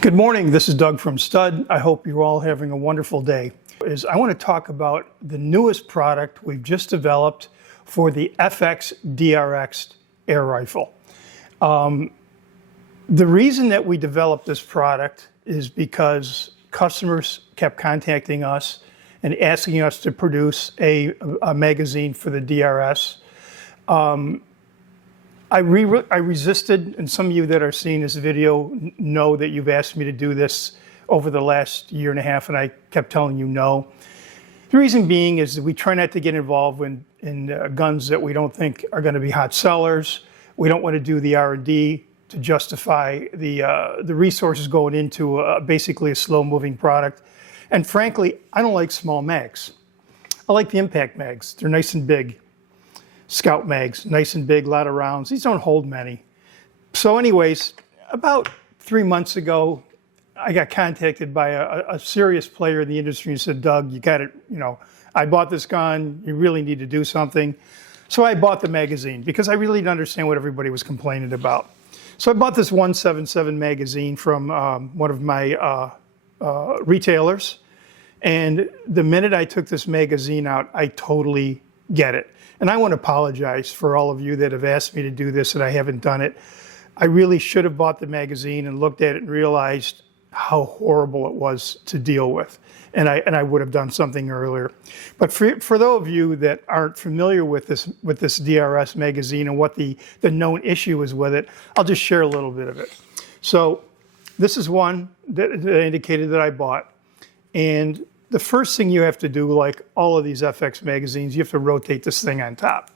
Good morning, this is Doug from Stud. I hope you're all having a wonderful day. I want to talk about the newest product we've just developed for the FX DRS air rifle. The reason that we developed this product is because customers kept contacting us and asking us to produce a magazine for the DRS. I resisted, and some of you that are seeing this video know that you've asked me to do this over the last year and a half, and I kept telling you no. The reason being is that we try not to get involved in guns that we don't think are going to be hot sellers. We don't want to do the R&D to justify the resources going into basically a slow-moving product. And frankly, I don't like small mags. I like the impact mags. They're nice and big. Scout mags, nice and big, a lot of rounds. These don't hold many. So anyways, about 3 months ago, I got contacted by a serious player in the industry and said, Doug, you got it, I bought this gun, you really need to do something. So I bought the magazine because I really didn't understand what everybody was complaining about. So I bought this 177 magazine from one of my retailers. And the minute I took this magazine out, I totally get it. And I want to apologize for all of you that have asked me to do this and I haven't done it. I really should have bought the magazine and looked at it and realized how horrible it was to deal with. And I would have done something earlier. But for those of you that aren't familiar with this DRS magazine and what the known issue is with it, I'll just share a little bit of it. So this is one that indicated that I bought. And the first thing you have to do, like all of these FX magazines, you have to rotate this thing on top.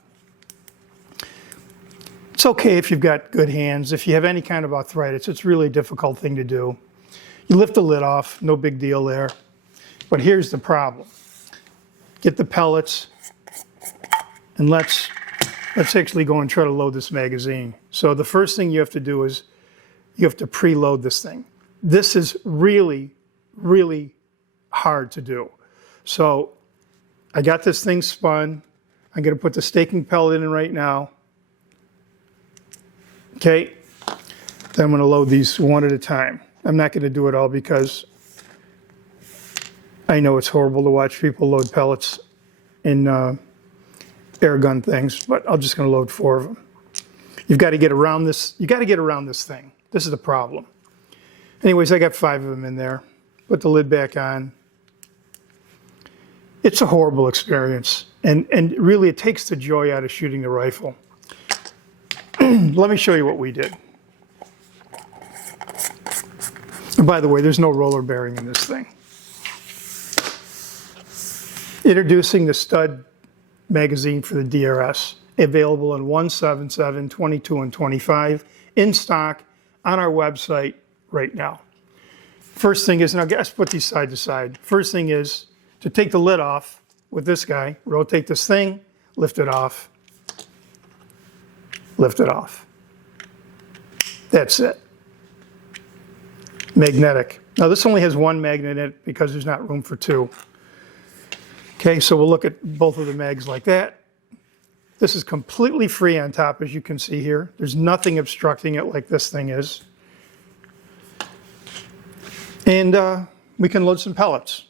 It's okay if you've got good hands. If you have any kind of arthritis, it's really a difficult thing to do. You lift the lid off, no big deal there. But here's the problem. Get the pellets, and let's actually go and try to load this magazine. So the first thing you have to do is you have to preload this thing. This is really, really hard to do. So I got this thing spun. I'm going to put the staking pellet in right now. Okay. Then I'm going to load these one at a time. I'm not going to do it all because I know it's horrible to watch people load pellets in air gun things, but I'm just going to load 4 of them. You've got to get around this. You got to get around this thing. This is the problem. Anyways, I got 5 of them in there. Put the lid back on. It's a horrible experience, and really it takes the joy out of shooting the rifle. Let me show you what we did. And by the way, there's no roller bearing in this thing. Introducing the Stud magazine for the DRS, available in 177, 22, and 25, in stock on our website right now. First thing is, and I'll put these side to side. First thing is to take the lid off with this guy, rotate this thing, lift it off, lift it off. That's it. Magnetic. Now this only has 1 magnet in it because there's not room for 2. Okay, so we'll look at both of the mags like that. This is completely free on top, as you can see here. There's nothing obstructing it like this thing is. And we can load some pellets.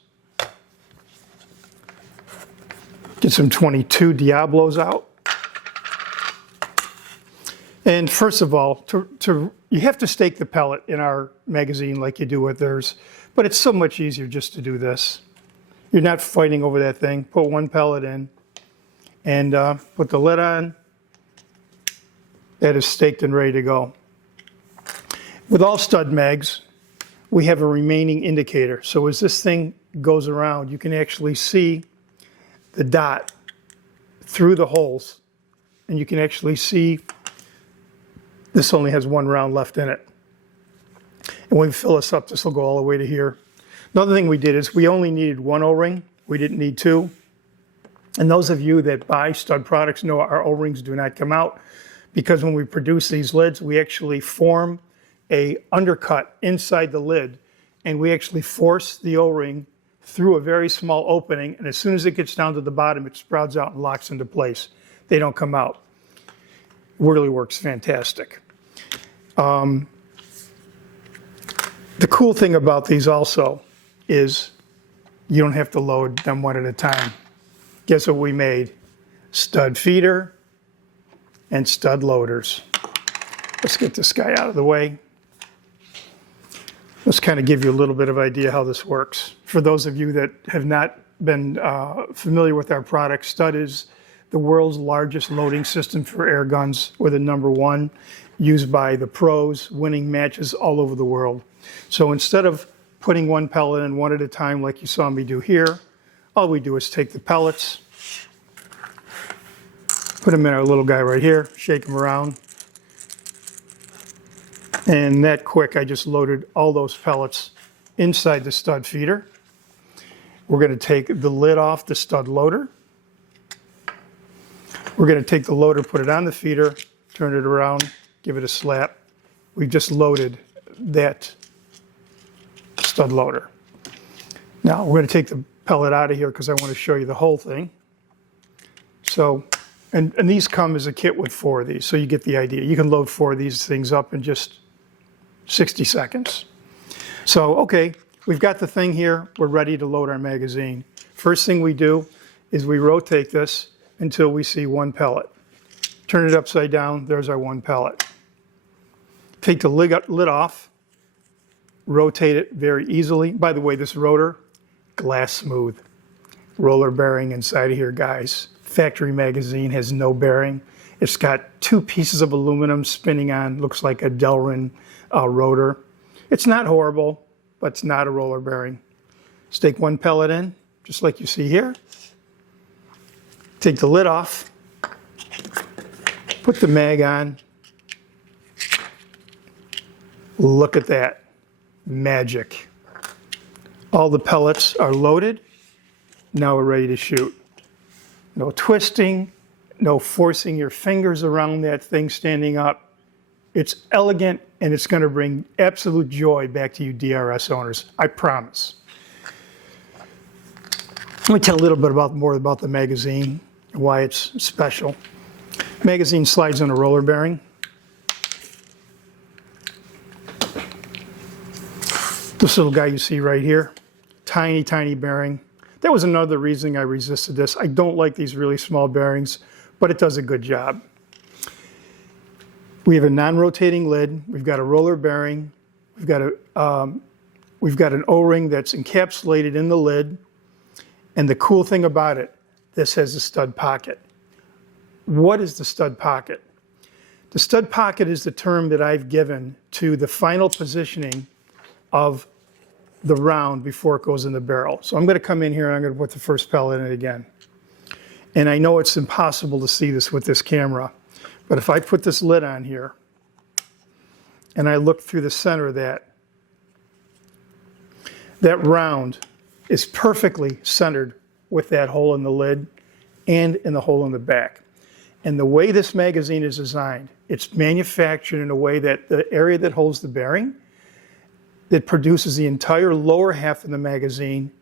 Get some 22 Diablos out. And first of all, you have to stake the pellet in our magazine like you do with theirs, but it's so much easier just to do this. You're not fighting over that thing. Put 1 pellet in and put the lid on. That is staked and ready to go. With all Stud mags, we have a remaining indicator. So as this thing goes around, you can actually see the dot through the holes, and you can actually see this only has 1 round left in it. And when we fill this up, this will go all the way to here. Another thing we did is we only needed 1 O-ring. We didn't need 2. And those of you that buy Stud products know our O-rings do not come out because when we produce these lids, we actually form a undercut inside the lid, and we actually force the O-ring through a very small opening, and as soon as it gets down to the bottom, it sprouts out and locks into place. They don't come out. It really works fantastic. The cool thing about these also is you don't have to load them one at a time. Guess what we made? Stud feeder and stud loaders. Let's get this guy out of the way. Let's kind of give you a little bit of idea how this works. For those of you that have not been familiar with our product, Stud is the world's largest loading system for air guns. We're the #1, used by the pros, winning matches all over the world. So instead of putting one pellet in one at a time like you saw me do here, all we do is take the pellets, put them in our little guy right here, shake them around, and that quick I just loaded all those pellets inside the stud feeder. We're going to take the lid off the stud loader. We're going to take the loader, put it on the feeder, turn it around, give it a slap. We've just loaded that stud loader. Now we're going to take the pellet out of here because I want to show you the whole thing. So, and these come as a kit with 4 of these, so you get the idea. You can load 4 of these things up in just 60 seconds. So, okay, we've got the thing here. We're ready to load our magazine. First thing we do is we rotate this until we see 1 pellet. Turn it upside down, there's our 1 pellet. Take the lid off, rotate it very easily. By the way, this rotor, glass smooth. Roller bearing inside of here, guys. Factory magazine has no bearing. It's got 2 pieces of aluminum spinning on, looks like a Delrin rotor. It's not horrible, but it's not a roller bearing. Let's take 1 pellet in, just like you see here. Take the lid off, put the mag on. Look at that, magic. All the pellets are loaded. Now we're ready to shoot. No twisting, no forcing your fingers around that thing standing up. It's elegant, and it's going to bring absolute joy back to you DRS owners, I promise. Let me tell a little bit more about the magazine and why it's special. Magazine slides on a roller bearing. This little guy you see right here, tiny, tiny bearing. That was another reason I resisted this. I don't like these really small bearings, but it does a good job. We have a non-rotating lid. We've got a roller bearing. We've got an O-ring that's encapsulated in the lid. And the cool thing about it, this has a stud pocket. What is the stud pocket? The stud pocket is the term that I've given to the final positioning of the round before it goes in the barrel. So I'm going to come in here and I'm going to put the first pellet in it again. And I know it's impossible to see this with this camera, but if I put this lid on here and I look through the center of that round is perfectly centered with that hole in the lid and in the hole in the back. And the way this magazine is designed, it's manufactured in a way that the area that holds the bearing, that produces the entire lower half of the magazine,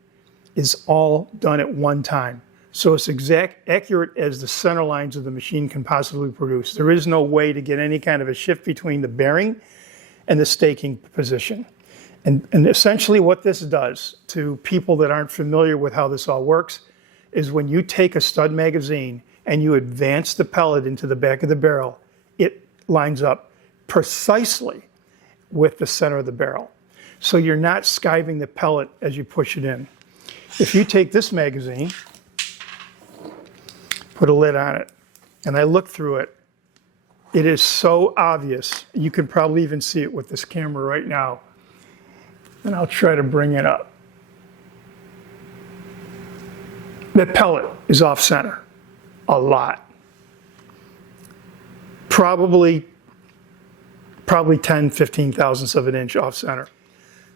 is all done at one time. So it's accurate as the center lines of the machine can possibly produce. There is no way to get any kind of a shift between the bearing and the staking position. And essentially what this does to people that aren't familiar with how this all works is when you take a stud magazine and you advance the pellet into the back of the barrel, it lines up precisely with the center of the barrel. So you're not skiving the pellet as you push it in. If you take this magazine, put a lid on it, and I look through it, it is so obvious. You can probably even see it with this camera right now. And I'll try to bring it up. That pellet is off center a lot. Probably 10, 15 thousandths of an inch off center.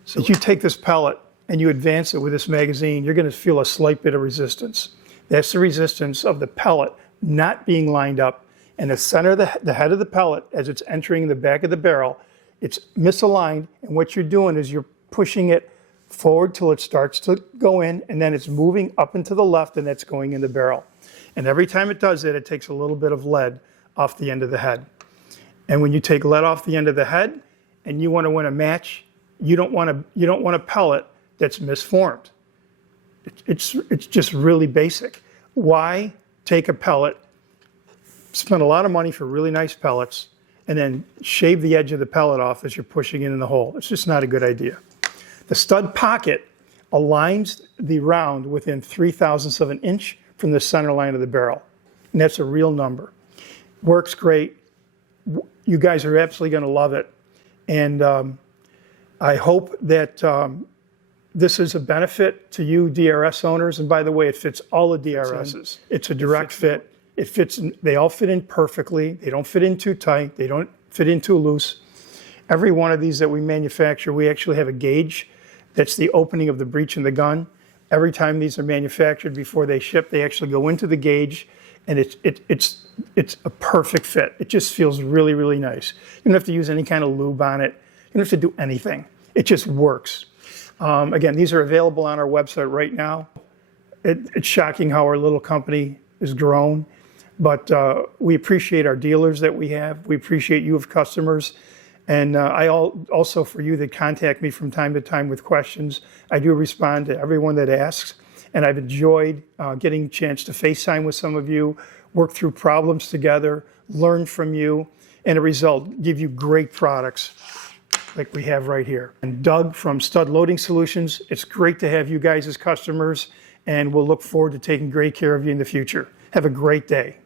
So if you take this pellet and you advance it with this magazine, you're going to feel a slight bit of resistance. That's the resistance of the pellet not being lined up. And the center of the head of the pellet, as it's entering the back of the barrel, it's misaligned. And what you're doing is you're pushing it forward till it starts to go in, and then it's moving up and to the left, and that's going in the barrel. And every time it does that, it takes a little bit of lead off the end of the head. And when you take lead off the end of the head, and you want to win a match, you don't want a pellet that's misformed. It's just really basic. Why take a pellet, spend a lot of money for really nice pellets, and then shave the edge of the pellet off as you're pushing it in the hole? It's just not a good idea. The stud pocket aligns the round within 0.03 of an inch from the center line of the barrel. And that's a real number. Works great. You guys are absolutely going to love it. And I hope that this is a benefit to you DRS owners. And by the way, it fits all the DRSs. It's a direct fit. It fits. They all fit in perfectly. They don't fit in too tight. They don't fit in too loose. Every one of these that we manufacture, we actually have a gauge. That's the opening of the breech in the gun. Every time these are manufactured before they ship, they actually go into the gauge, and it's a perfect fit. It just feels really, really nice. You don't have to use any kind of lube on it. You don't have to do anything. It just works. Again, these are available on our website right now. It's shocking how our little company has grown, but we appreciate our dealers that we have. We appreciate you as customers. And also for you that contact me from time to time with questions, I do respond to everyone that asks. And I've enjoyed getting a chance to FaceTime with some of you, work through problems together, learn from you, and a result, give you great products like we have right here. And Doug from Stud Loading Solutions, it's great to have you guys as customers, and we'll look forward to taking great care of you in the future. Have a great day.